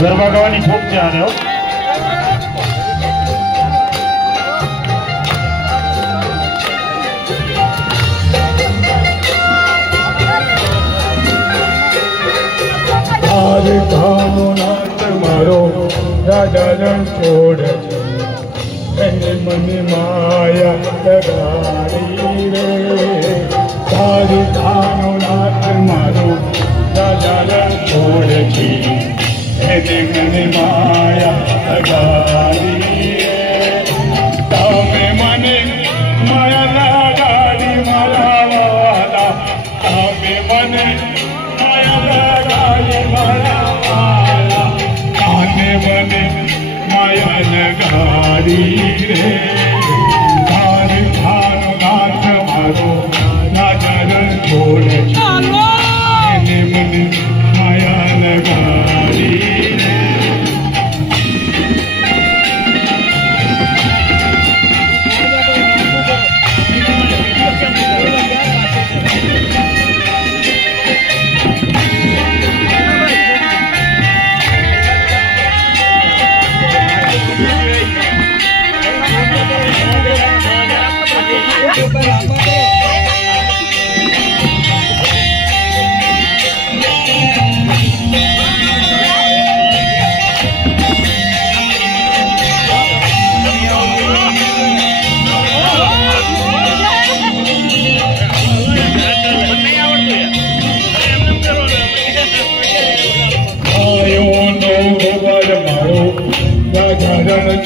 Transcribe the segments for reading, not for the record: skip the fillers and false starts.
गरबा गावानी खूप छान आहे हो. नाथ मारो राजा रण छोड़ मन माया लगारी रे सारी धानो नाथ मारो राजा रण छोड़ मन माया लगारी रे तामे मने माया लगारी मारा वाला तामे मने माया लगारी मारा बने माया लगारी रे धार धार नाथ मारो राजा रण छोड़ मने मने माया लगारी रे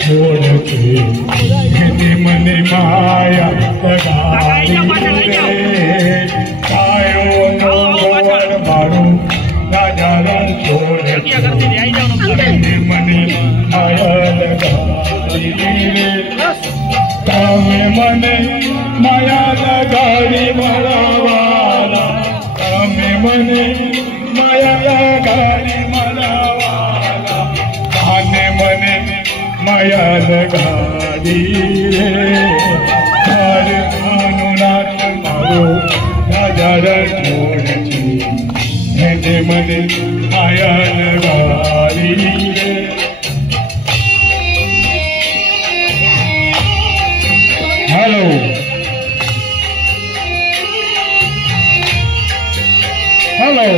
छोड़ के मने माया लगारी रे आयो नो गोवर मारू राजा रण छोड़ के मने माया लगारी रे तामे मने माया लगारी मारा वाला तामे मने माया लगारी मारा वाला ताने मने माया लगारी रे हर अनुनाथ मारो राजा रण छोड़ मने मने माया लगारी रे हेलो हेलो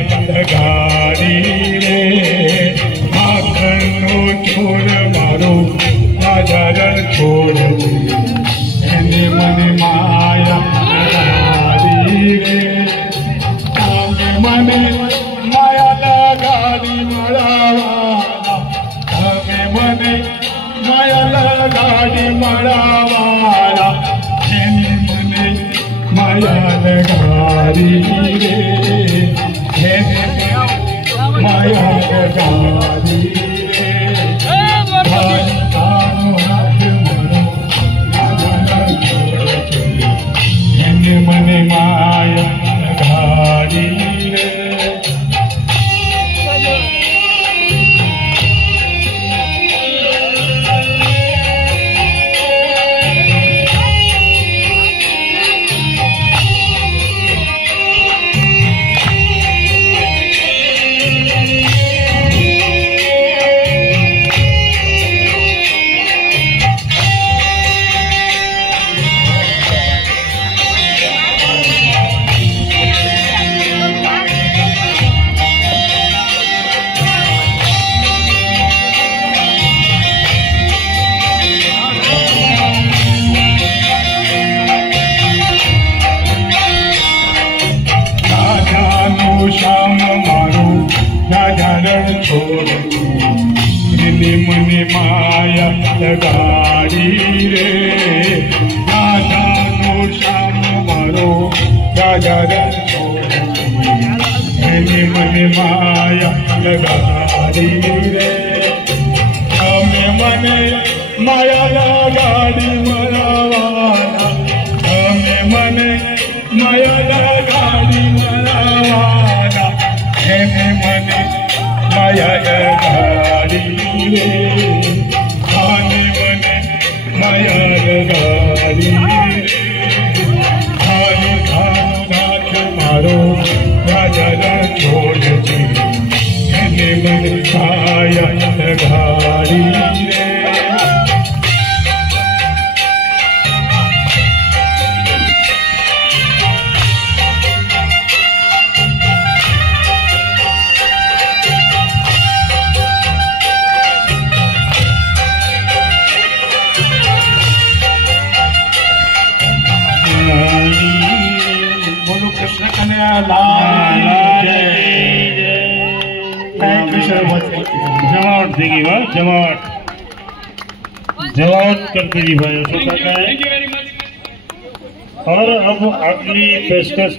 लगारी रे माखनो छोड़ मारो राजा रण छोड़ मन माया लगारी रे मने माया लगारी मारा मने माया लगारी मारा वाला मने माया लगारी रे माया लगारी रे धानो नाथ मारो राजा रण छोड़ मने माया लगारी रे छोड़ मने माया लगारी रे नजर मैंने मन माया लगाड़ी रे हमें मन माया लगाड़ी मरावाना हमें मन माया लगाड़ी मरावाना हमें मन माया लगाड़ी रे हमें मन माया लगाड़ी मारो राजा छोड़ दी मैंने मन छाया लगाड़ी रे कृष्ण कन्हैया लाल जमावट देगी भाई जमावट कर देगी भाई ऐसा है। और अब अगली पेशकश